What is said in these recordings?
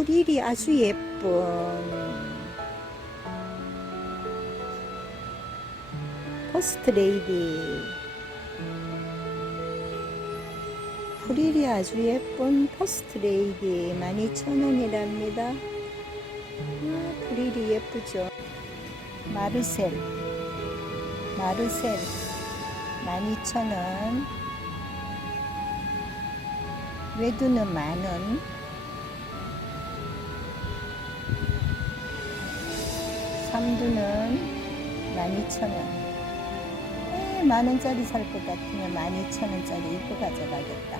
프릴이 아주 예쁜. 퍼스트 레이디. 프릴이 아주 예쁜 퍼스트 레이디. 12,000원이랍니다. 아, 프릴이 예쁘죠? 마르셀. 마르셀. 12,000원. 외두는 만원 삼두는 12,000원. 에, 만원짜리 살 것 같으면 12,000원짜리 이거 가져가겠다.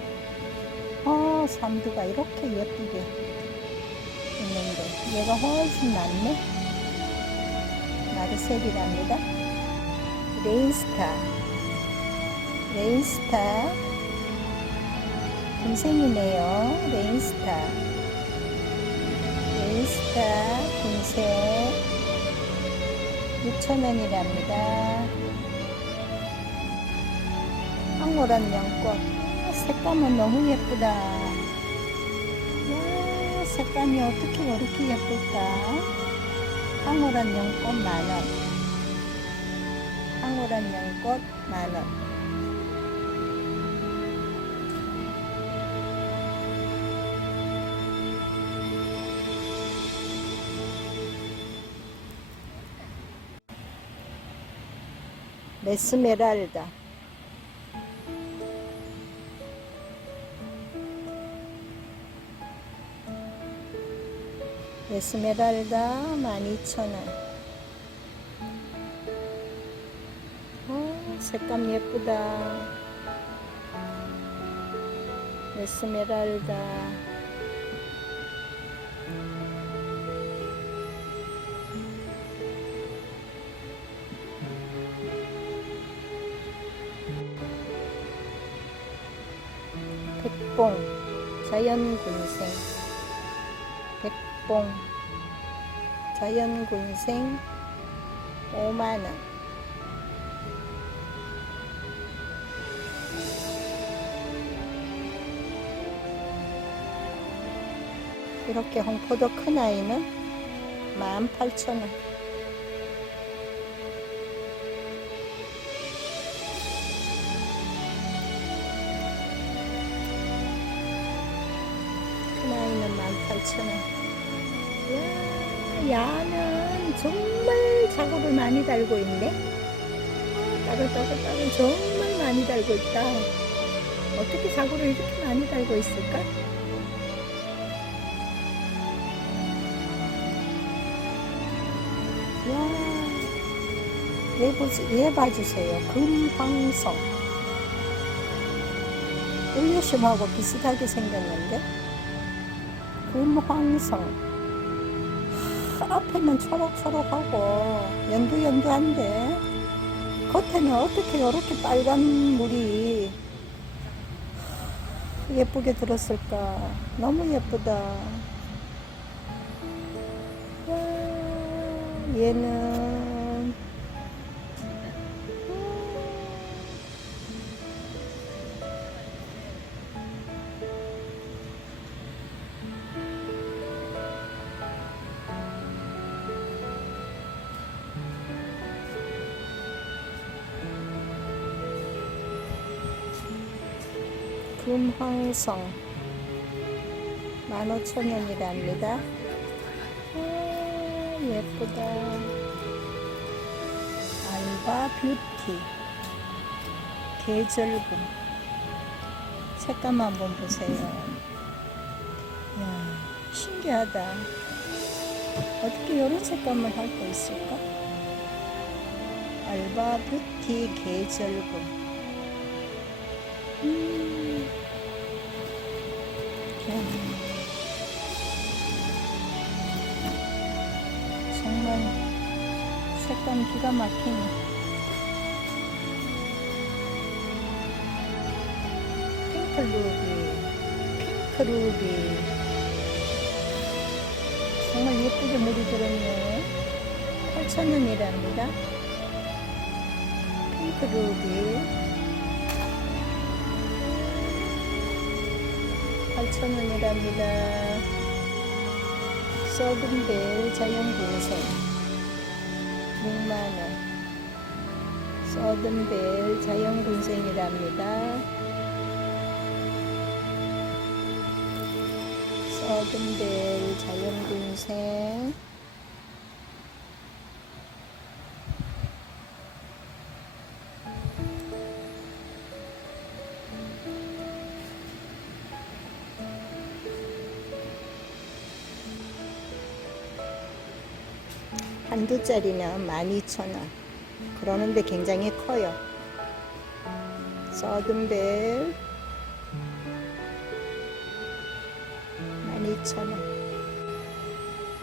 어 삼두가 이렇게 예쁘게 있는데 얘가 훨씬 낫네. 마르셀이랍니다. 레인스타. 레인스타. 동생이네요 6,000원이랍니다. 황홀한 연꽃. 아, 색감은 너무 예쁘다. 야, 색감이 어떻게 이렇게 예쁠까? 황홀한 연꽃 만원. 황홀한 연꽃 만원 메스메랄다. 메스메랄다 12,000원. 어, 색감 예쁘다. 메스메랄다 백봉 자연군생. 백봉 자연군생 5만원. 이렇게 홍포도 큰 아이는 18,000원 아이는 18,000원 야, 야는 정말 자구를 많이 달고 있네. 아, 따글따글따글 정말 많이 달고 있다. 어떻게 자구를 이렇게 많이 달고 있을까? 야, 얘 보지, 얘 봐주세요. 금황성. 울려심하고 비슷하게 생겼는데? 금황성. 앞에는 초록초록하고 연두연두한데 겉에는 어떻게 이렇게 빨간 물이 예쁘게 들었을까 너무 예쁘다 와, 얘는 금황성 15,000원이랍니다. 아, 예쁘다. 알바 뷰티 계절금 색감 한번 보세요. 야 신기하다. 어떻게 이런 색감을 할수 있을까? 알바 뷰티 계절금 음. 음. 정말 색감 기가 막히네. 핑크 루비, 핑크 루비. 정말 예쁘게 물이 들었네. 8,000원이랍니다. 핑크 루비. 8,000원이랍니다. 서든벨 자연군생 6만원. 서든벨 자연군생이랍니다. 서든벨 자연군생 한두 짜리는 12,000원. 그러는데 굉장히 커요. 서든벨 12,000원.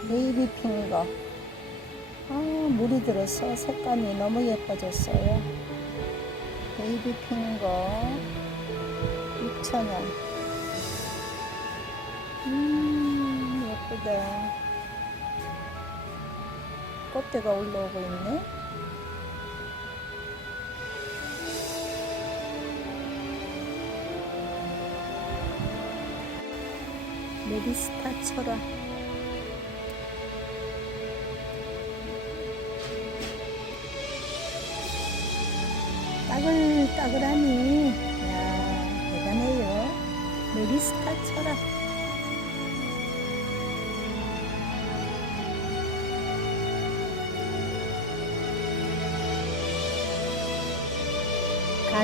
베이비 핑거. 아, 물이 들어서 색감이 너무 예뻐졌어요. 베이비 핑거 6,000원. 음, 예쁘다. 꽃대가 올라오고 있네. 메리스타 철화. 따글따글하니, 야 대단해요. 메리스타 철화.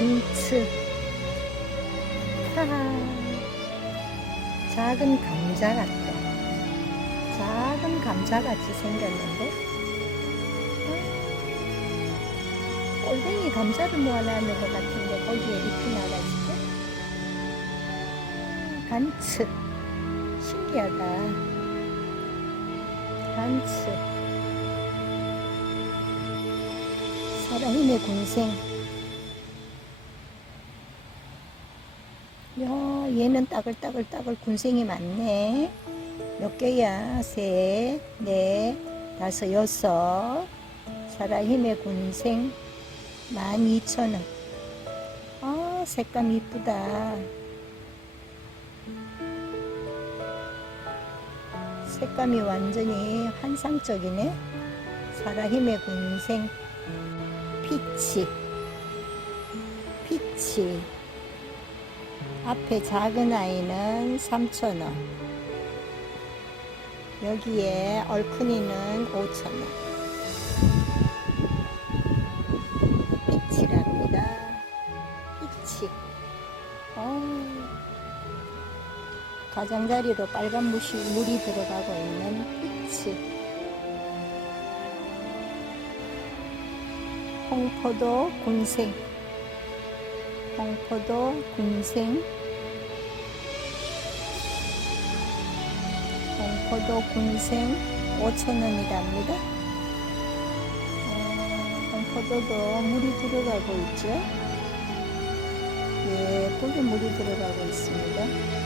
간츠 하하. 작은 감자 같아. 작은 감자같이 생겼는데? 아, 꼴뱅이 감자를 모아놨는 것 같은데 거기에 잎이 나가지고? 간츠 신기하다. 간츠 사랑인의 군생 야, 얘는 따글따글따글 군생이 많네. 몇 개야? 셋, 넷, 다섯, 여섯. 사라힘의 군생 12,000원. 아, 색감 이쁘다. 색감이 완전히 환상적이네. 사라힘의 군생 피치. 피치. 앞에 작은 아이는 3,000원. 여기에 얼큰이는 5,000원. 피치랍니다. 피치. 어, 가장자리로 빨간 물이, 물이 들어가고 있는 피치. 홍포도 군생. 홍포도 군생 홍포도 군생 5,000원이랍니다. 어, 홍포도도 물이 들어가고 있죠. 예쁘게 물이 들어가고 있습니다.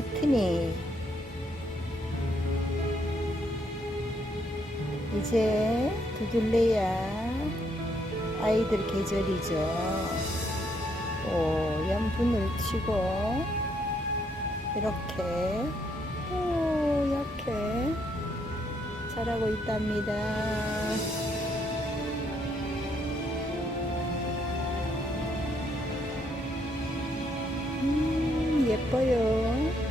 브리트니 이제 두들레야 아이들 계절이죠. 뽀얀 분을 치고 이렇게 뽀얗게 자라고 있답니다. 음, 예뻐요.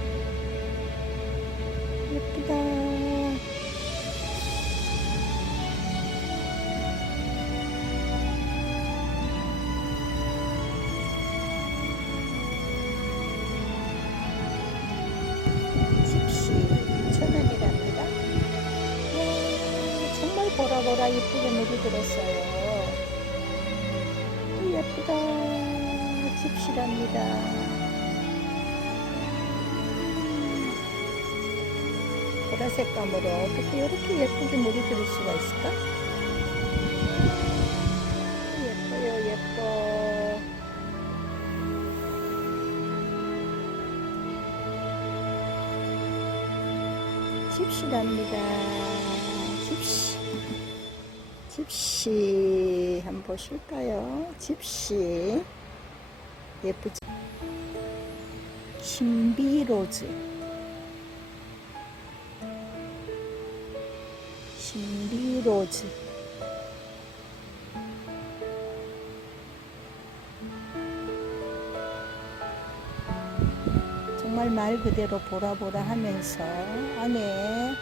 물이 들었어요. 어, 예쁘다. 집시랍니다. 보라색 감으로 어떻게 이렇게 예쁘게 물이 들을 수가 있을까? 아, 예뻐요, 예뻐. 집시랍니다. 집시. 집시. 한번 보실까요? 집시. 예쁘죠? 신비로즈. 신비로즈. 정말 말 그대로 보라보라 하면서 안에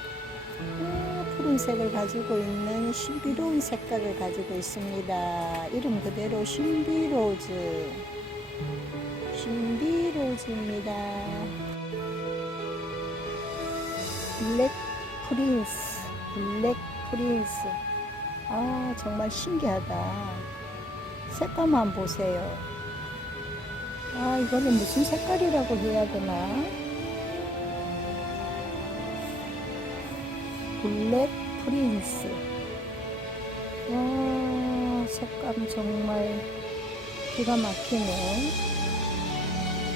어, 푸른색을 가지고 있는 신비로운 색깔을 가지고 있습니다. 이름 그대로 신비로즈. 신비로즈입니다. 블랙 프린스. 블랙 프린스. 아, 정말 신기하다. 색감만 보세요. 아, 이거는 무슨 색깔이라고 해야 되나? 블랙 프린스. 와, 색감 정말 기가 막히네.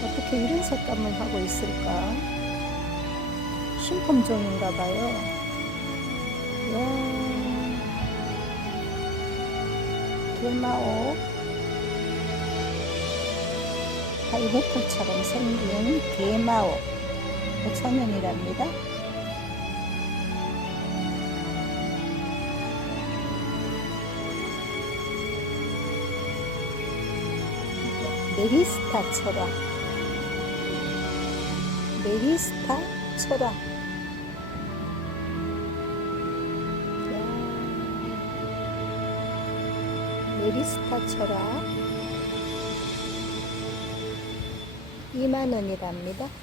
어떻게 이런 색감을 하고 있을까? 신품종인가 봐요. 와, 게마오. 파인애플처럼 생긴 게마오. 5천원이랍니다. 메리스타 철화 메리스타 철화 메리스타 철화 2만원이랍니다